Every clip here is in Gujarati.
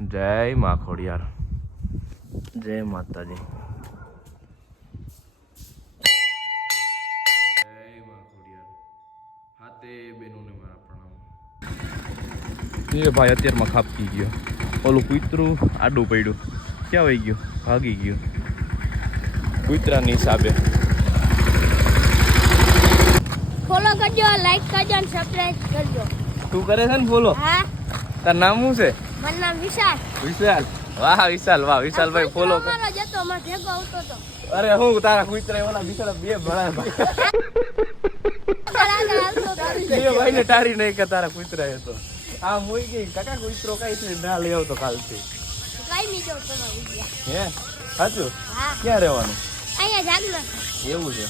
જય મા ખોડિયાર. જય માતાજી. એ ભાઈ અત્યારમાં ખાપકી ગયો. ઓલું કૂતરું આડું પડ્યું. ક્યાં વહી ગયું? ભાગી ગયું. કૂતરાની હિસાબે. ફોલો કરજો લાઈક કરજો અને સબસ્ક્રાઇબ કરજો. તું કરે છે ને ફોલો હા. તાર નામ શું છે? મારું નામ વિશાલ. વિશાલ? વાહ વિશાલ વાહ વિશાલભાઈ ફોલો કર અમારો જતો માં ભેગો આવતો તો. અરે હું તારા કુતરા ઓલા વિશાલ બે ભણા બે ભાઈ ને ટાળી નહીં કે તારા કુતરા એ તો. આ મુઈ ગઈ. કાકા કુતરો કઈ છે? ના લઈ આવતો કાલથી. કઈ નહીં જવું તમારો હે? સાચું? હા. ક્યાં રહેવાનું? અહીંયા જાગના એવું છે.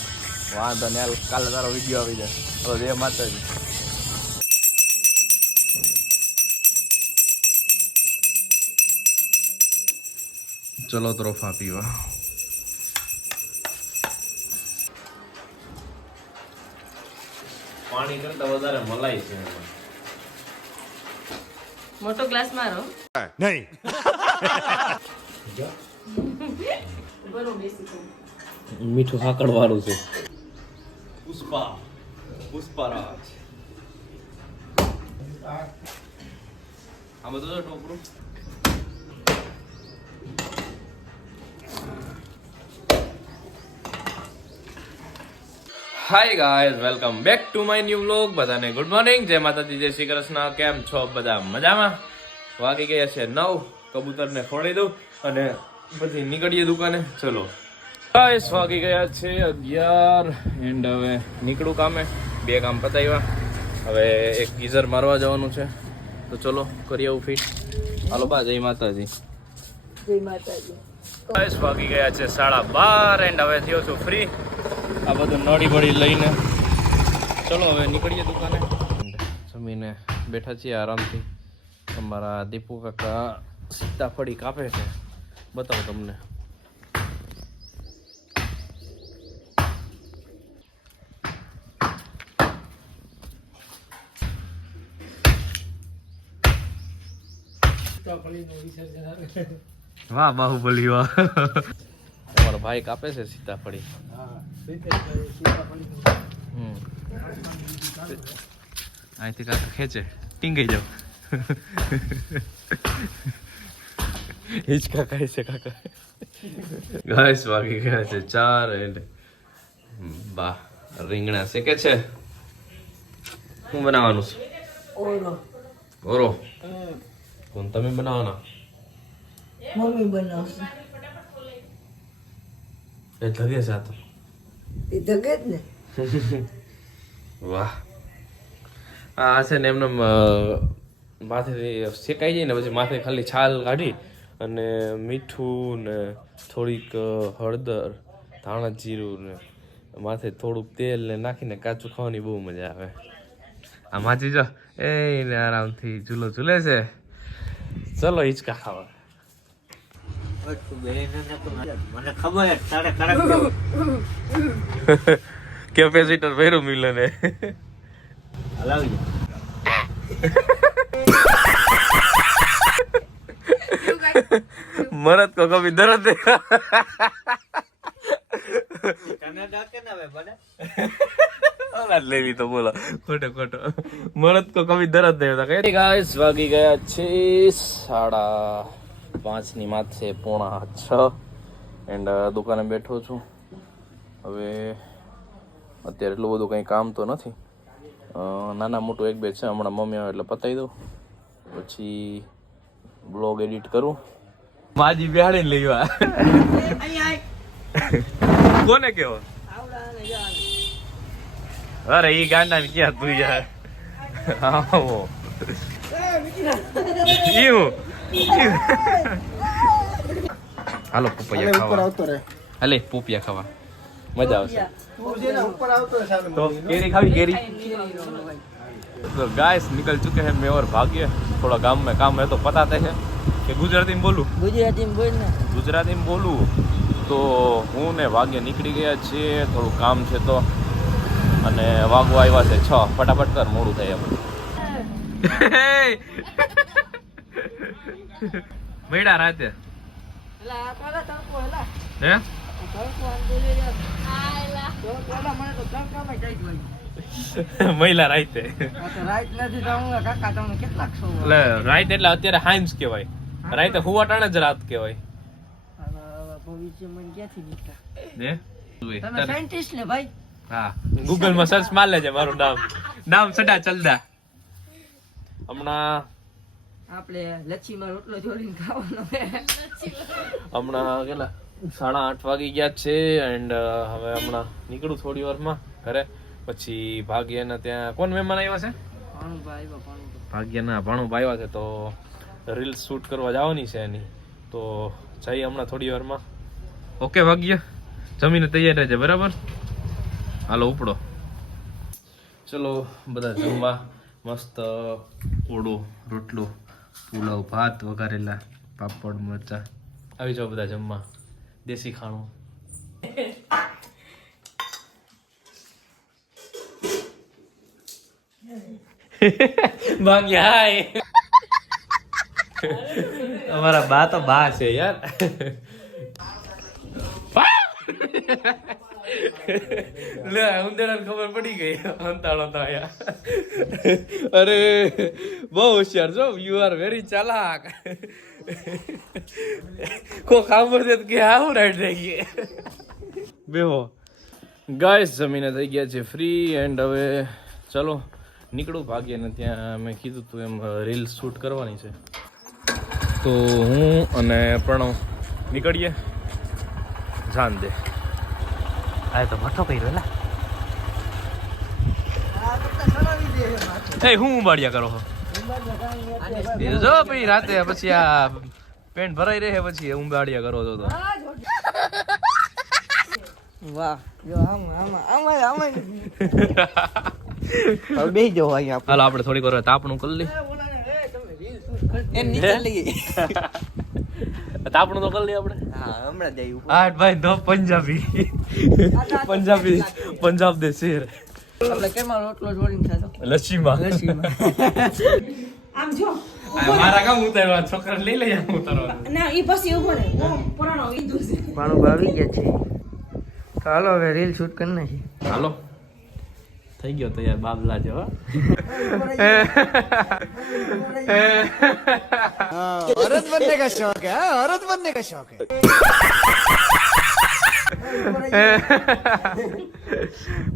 વાંધો ને કાલે તારો વીડિયો આવી જાય. તો જય માતાજી. ચલો ત્રોફા પીવા પાણી કરતા વધારે મલાઈ છે. મોટો ગ્લાસ મારો. નહીં. મીઠું હાકડ વાળું છે. પુષ્પા પુષ્પારાજ. આમાં તો જો ટોપરું? Hi guys welcome back to my new vlog બધાને ગુડ મોર્નિંગ જય માતાજી જય શ્રી કૃષ્ણ. કેમ છો બધા? મજામાં? વાગી ગયા છે નવ. કબૂતરને ખોડી દઉં અને પછી નીકળીએ દુકાને. ચલો. ગાઈસ વાગી ગયા છે અગિયાર એન્ડ હવે નીકળું કામે. બે કામ પતાવ્યા. હવે એક ગીઝર મારવા જવાનું છે. તો ચલો કરી આવું ફિટ હાલો બા જય માતાજી. જય માતાજી. ગાઈસ વાગી ગયા છે સાડા બાર એન્ડ હવે થયો છું ફ્રી આ બધું નળી બળી લઈને. ચલો હવે નીકળીએ દુકાને. જમીને બેઠા છીએ આરામથી. અમારા દીપુ કાકા સીતાફળી કાપે છે. બતાવો તમને. વાહ બાહુબલી વાહ. તમારો ભાઈ કાપે છે સીતાફળી. અહીંથી કાકા ખેંચે. ટીંગાઈ જાવ હિચકા ખાય છે કાકા. ગાઈસ વાગી ગયા છે ચાર એટલે બા રીંગણા શેકે છે? શું બનાવવાનું છે? ઓરો. ઓરો? કોણ તમે બનાવવાના? મમ્મી બનાવશે. એ ધગે છે આ તો એ ધગે જ ને. વાહ. આ છે ને એમને માથેથી શેકાઈ જાય ને પછી માથે ખાલી છાલ કાઢી અને મીઠું ને થોડીક હળદર ધાણા જીરું ને માથે થોડુંક તેલ ને નાખીને કાચું ખાવાની બહુ મજા આવે. આ માચી જો એ ને આરામથી ચૂલો ચૂલે છે. ચલો હિચકા ખાવા. મને ખબર તારે કડક કેપેસિટર ભર્યું મિલને ને હલાવી મરદ કો કભી દર્દ ને લઈ લીધો બોલો ખોટો ખોટો મરદ કો કભી દર્દ દેવતા કઈ ગાઈસ વાગી ગયા છે સાડા પાંચની માથે પોણા છ. એન્ડ દુકાને બેઠો છું. હવે અત્યારે એટલું બધું કંઈ કામ તો નથી. નાના મોટું એક બે છે હમણાં મમ્મી આવે એટલે પતાવી દઉં. પછી બ્લોગ એડિટ કરું. માજી બેહાડીને લેવા કોને કેવો? અરે ઈ ગાંડા ને ક્યાં તું યાર? આવો. હાલો પોપૈયા ખાવા. હાલે પોપિયા ખાવા. મજા આવશે. તો કેરી ખાવી કેરી? તો ગાઈસ નીકળ ચુકે હે મેં ઓર ભાગ્ય. થોડા ગામ મેં કામ હે તો પતાતે છે. કે ગુજરાતી માં બોલું? ગુજરાતી માં બોલ ને. ગુજરાતી માં બોલું? તો હું ને વાગ્ય નીકળી ગયા છીએ. થોડું કામ છે તો. અને વાગો આવ્યા છે છ. ફટાફટ કર મોડું થાય એમ. મેળા રાતે? હે? મહિલા રાઈતે એટલે રાત એટલે અત્યારે હાઈમ્સ કહેવાય. રાઈતે હુવાટાણે જ રાત કહેવાય. ગૂગલમાં સર્ચ માર લેજે મારું નામ. નામ સડા ચલદા. હમણાં આપણે લચ્છીમાં રોટલો જોડીને ખાવાનો હમણાં કેટલા સાડા આઠ વાગી ગયા છે એન્ડ હવે હમણાં નીકળું થોડી વારમાં ઘરે. પછી ભાગ્યના ત્યાં કોણ મહેમાન આવ્યા છે? ભાગ્યના ભાણું આવ્યા છે તો રીલ્સ શૂટ કરવા જવાની છે એની. તો જઈએ હમણાં થોડી વારમાં. ઓકે ભાગ્ય જમીને તૈયાર રહેજે બરાબર? હાલો ઉપડો. ચલો બધા જમવા. મસ્ત ઓળો રોટલો પુલાવ ભાત વઘારેલા પાપડ મરચા. આવી જાઓ બધા જમવા. દેશી ખાણું. ભાગ્ય હાય. અમારા બા તો બા છે યાર. લે, ઉંદરાને ખબર પડી ગઈ. અંતાણો તો અરે, બહુ હોશિયાર છો યુ આર વેરી ચાલાક. કો સાંભળશે તો કે આવું રાઈટ રહી ગઈ બેહો ગાઈસ જમીને થઈ ગયા છે ફ્રી એન્ડ હવે ચલો નીકળું ભાગ્ય ને ત્યાં મેં કીધું તું એમ રીલ શૂટ કરવાની છે તો હું અને પ્રણવ નીકળીએ જાન દે આ તો ભઠ્ઠો કર્યો એલા દે. એ હું ઉંબાડિયા કરો છો જો પછી રાતે પછી આ પેન્ટ ભરાઈ રહે પછી ઉંબાડિયા કરો છો તો. વાહ જો આમ આમ આમ આમ અહીંયા હાલો આપણે થોડીક વાર તાપણું કરી લઈ એમ નીચે લઈ તાપણું તો કરી લઈએ આપણે. હા હમણાં જઈ આઠ ભાઈ ધ પંજાબી. પંજાબી પંજાબ દે શેર. આપણે કેમાં રોટલો જોડીને ખાધો? લસ્સીમાં આમ જો આ મારા કામ ઉતારવા છોકરા લઈ લઈ આમ ઉતારવા ના ઈ પછી ઉભો રહે ઓમ પુરાણો ઈદુ છે મારું આવી ગયા છે તો હાલો હવે રીલ શૂટ કરી નાખી હાલો થઈ ગયો તો યાર બાબલા જેવા औरत बनने का शौक है औरत बनने का शौक है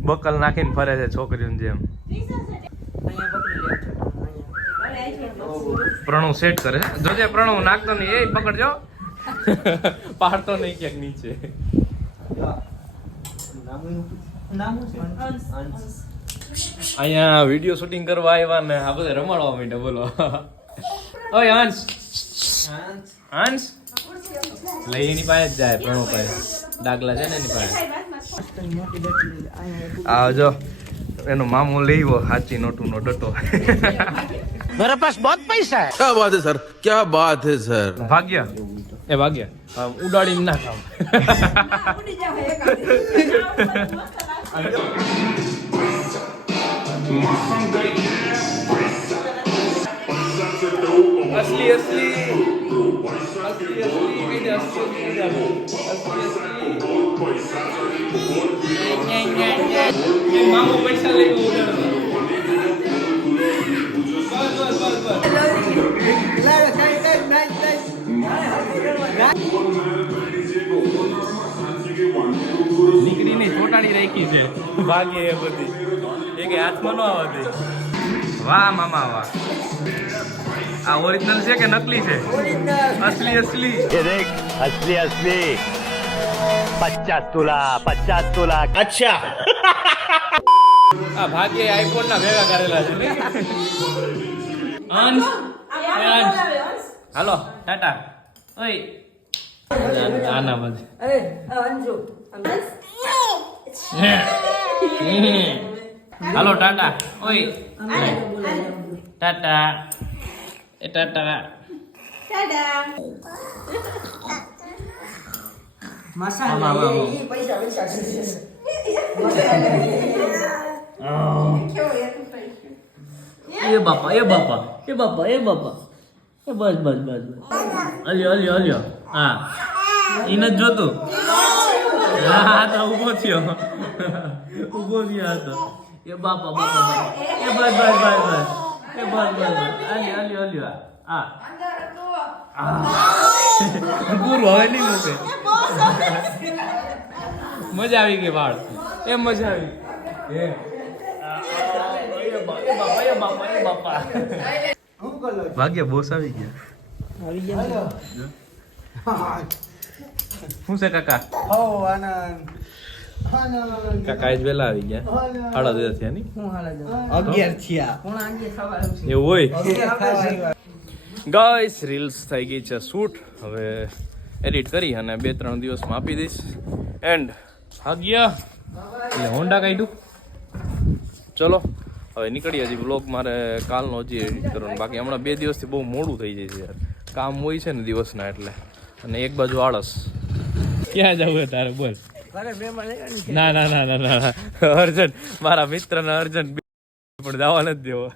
બકલ નાખીને ફરે છે છોકરીઓને જેમ. પ્રણવ સેટ કરે. છે જોજે પ્રણવ નાખતો નહીં એ પકડજો. પાડતો નહીં ક્યાંક નીચે. અહીંયા વીડિયો શૂટિંગ કરવા આવ્યા ને આ બધા રમાડવા માંડે બોલો. ઓય હંસ. હંસ? લઈ એની પાસે જ જાય પ્રણવ પાસે. ડાગલા છે ને એની પાસે. આવજો એનો મામો લેવો હાચી નોટું નો ડટો. મેરે પાસ બહોત પૈસા હે. ક્યા બાત હે સર? ક્યા બાત હે સર? ભાગ્યા? એ ભાગ્યા. ઉડાડીને ના ખાવ. અસલી અસલી. અસલી અસલી. અસલી અસલી. મામો પૈસા લઈ ગયો દીકરીને ચોટાડી રાખી છે. ભાગે એ બધી. એક હાથમાં ન આવે વાહ મામા વાહ. આ ઓરિજિનલ છે કે નકલી છે? અસલી અસલી. અસલી અસલી. પચાસ તુલા પચાસ તુલા. અચ્છા. આ ભાગ્ય આઈફોન ના ભેગા કરેલા છે. ને અંશ એ અંશ. હાલો ટાટા. ઓય. આના બધે. અરે અંજુ હાલો ટાટા. ઓય. ટાટા. એ ટાટા. મસાલા. એ પૈસા પૈસા એ બાપા એ બાપા એ બાપા એ બાપા. એ બસ બસ બસ બસ. અલ્યો અલ્યો અલ્યો. હા. એને જ જોતું? હા તો ઊભો થયો. ઊભો થયો હતો એ બાપા બાપા બાપા. એ બસ બસ બસ બસ. એ બસ બસ બસ. અલ્યો અલ્યો અલ્યો. હા. ગુરુ હવે નહીં મૂકે મજા આવી ગઈ વાળ. એ મજા આવી. એ ભાગ્ય બોસ આવી ગયા. શું છે કાકા? કાકા જ વેલા આવી ગયા. સાડા દસ થયા નહીં? અગિયાર થયા. એવું હોય? ગાઈસ રીલ્સ થઈ ગઈ છે શૂટ. હવે એડિટ કરી અને બે ત્રણ દિવસમાં આપી દઈશ. એન્ડ ભાગ્યા. એટલે હોન્ડા કાઢ્યું? ચલો હવે નીકળીએ હજી બ્લોગ મારે કાલનો હજી એડિટ કરવાનો. બાકી હમણાં બે દિવસથી બહુ મોડું થઈ જાય છે યાર. કામ હોય છે ને દિવસના એટલે. અને એક બાજુ આળસ. ક્યાં જવું તારે? બોલ. ના ના ના ના ના ના. અર્જન મારા મિત્ર ને અર્જન. પણ જવા નથી દેવો.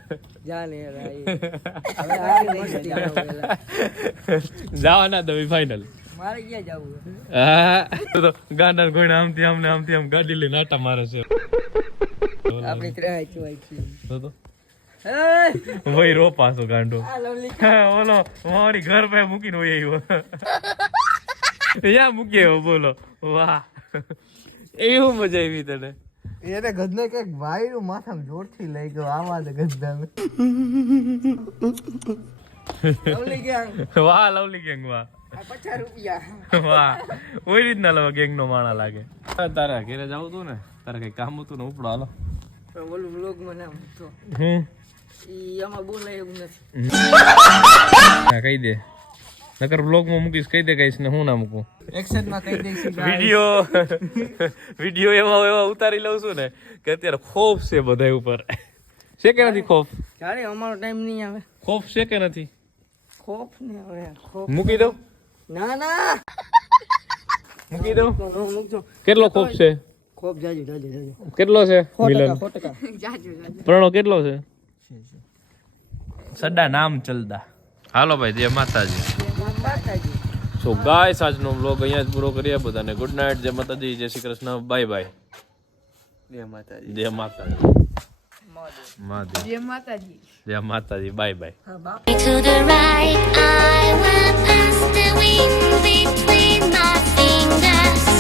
જવા ના દો ફાઇનલ મારે ક્યાં જવું? હા. તો તો ગાંડા કોઈને આમથી આમને આમથી આમ ગાડી લઈને આટા મારે છે. રો પાછો ઓલો મારી ઘર પાસે મૂકીને વહી આવ્યો. યા મૂકી બોલો. વાહ. એવું મજા આવી તને? એને ગધને કંઈક વાયરું માથામાં જોરથી લઈ ગયો આવાજ ગધા લવલી ગેંગ વાહ લવલી ગેંગ વાહ. પચાસ રૂપિયા. વાહ. ઓઈ રીતના લવ ગેંગ નો માણા લાગે. તારા ઘેરે જાવ તું ને? તારે કઈ કામ હતું ને? ઉપડો હાલો. બોલું વ્લોગ મને આમ તો હું એમાં બોલાય એવું નથી કહી દે. નકર બ્લોગમાં મૂકીશ કહી દે કઈશ ને હું ના મૂકું. એક્શનમાં કહી દઈશ વિડિયો વિડિયો એવા એવા ઉતારી લઉં છું ને કે અત્યારે ખોફ છે બધા ઉપર. છે કે નથી ખોફ? ક્યારે? અમારો ટાઈમ નહીં આવે. ખોફ છે કે નથી? ખોફ ને હવે ખોફ. મૂકી દઉં? ના ના. મૂકી દઉં? મૂકજો કેટલો ખોફ છે? ખોફ જાજુ જાજુ જાજુ. કેટલો છે મિલન પ્રણો કેટલો છે? સડા નામ ચલદા. હાલો ભાઈ માતાજી માતાજી. સો ગાય આજનો બ્લોગ અહીંયા જ પૂરો કરીએ. બધાને ગુડ નાઇટ જય માતાજી જય શ્રી કૃષ્ણ. બાય બાય જય માતાજી. જય માતાજી. જય માતાજી. જય માતાજી. Bye bye To the right, I will pass the wind between my fingers.